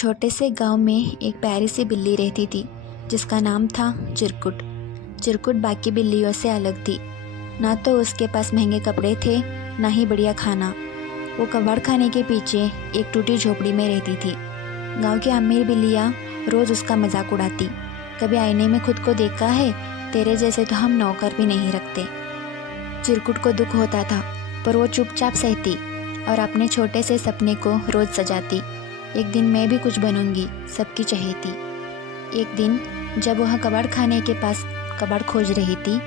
छोटे से गांव में एक प्यारी सी बिल्ली रहती थी जिसका नाम था चिरकुट। चिरकुट बाकी बिल्लियों से अलग थी। ना तो उसके पास महंगे कपड़े थे, ना ही बढ़िया खाना। वो कबाड़ खाने के पीछे एक टूटी झोपड़ी में रहती थी। गांव की अमीर बिल्लियाँ रोज़ उसका मजाक उड़ाती। कभी आईने में खुद को देखा है? तेरे जैसे तो हम नौकर भी नहीं रखते। चिरकुट को दुख होता था, पर वो चुपचाप सहती और अपने छोटे से सपने को रोज़ सजाती। एक दिन मैं भी कुछ बनूंगी, सबकी चहेती। एक दिन जब वह कबाड़ खाने के पास कबाड़ खोज रही थी,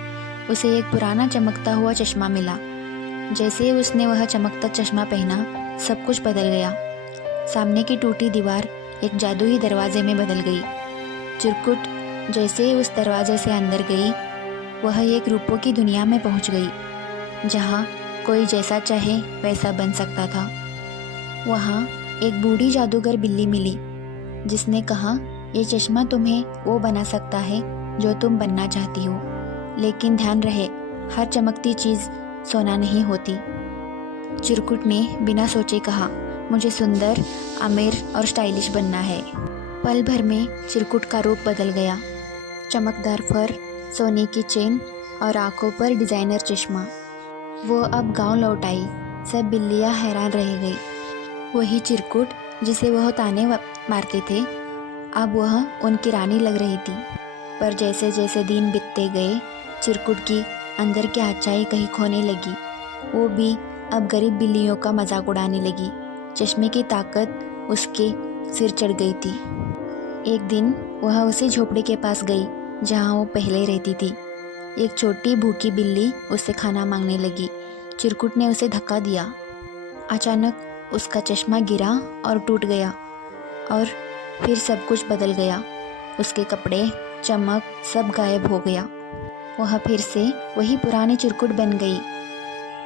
उसे एक पुराना चमकता हुआ चश्मा मिला। जैसे ही उसने वह चमकता चश्मा पहना, सब कुछ बदल गया। सामने की टूटी दीवार एक जादुई दरवाजे में बदल गई। चिरकुट जैसे ही उस दरवाजे से अंदर गई, वह एक रूपों की दुनिया में पहुंच गई, जहां कोई जैसा चाहे वैसा बन सकता था। वहां एक बूढ़ी जादूगर बिल्ली मिली, जिसने कहा, ये चश्मा तुम्हें वो बना सकता है जो तुम बनना चाहती हो, लेकिन ध्यान रहे, हर चमकती चीज़ सोना नहीं होती। चिरकुट ने बिना सोचे कहा, मुझे सुंदर, अमीर और स्टाइलिश बनना है। पल भर में चिरकुट का रूप बदल गया। चमकदार फर, सोने की चेन और आंखों पर डिज़ाइनर चश्मा। वो अब गांव लौट आई। सब बिल्लियां हैरान रह गई। वही चिरकुट जिसे वह ताने मारते थे, अब वह उनकी रानी लग रही थी। पर जैसे जैसे दिन बीतते गए, चिरकुट की अंदर की अच्छाई कहीं खोने लगी। वो भी अब गरीब बिल्लियों का मजाक उड़ाने लगी। चश्मे की ताकत उसके सिर चढ़ गई थी। एक दिन वह उसी झोपड़ी के पास गई जहाँ वो पहले रहती थी। एक छोटी भूखी बिल्ली उससे खाना मांगने लगी। चिरकुट ने उसे धक्का दिया। अचानक उसका चश्मा गिरा और टूट गया, और फिर सब कुछ बदल गया। उसके कपड़े, चमक सब गायब हो गया। वह फिर से वही पुरानी चिरकुट बन गई।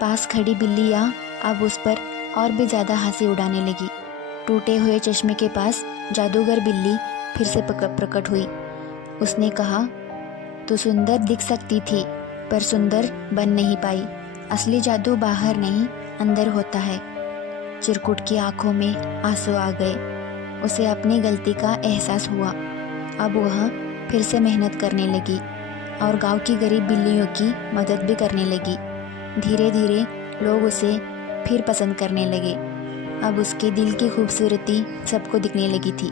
पास खड़ी बिल्लियाँ अब उस पर और भी ज़्यादा हंसी उड़ाने लगी। टूटे हुए चश्मे के पास जादूगर बिल्ली फिर से प्रकट हुई। उसने कहा, तू सुंदर दिख सकती थी, पर सुंदर बन नहीं पाई। असली जादू बाहर नहीं, अंदर होता है। चिरकुट की आंखों में आंसू आ गए। उसे अपनी गलती का एहसास हुआ। अब वह फिर से मेहनत करने लगी और गांव की गरीब बिल्लियों की मदद भी करने लगी। धीरे धीरे लोग उसे फिर पसंद करने लगे। अब उसके दिल की खूबसूरती सबको दिखने लगी थी।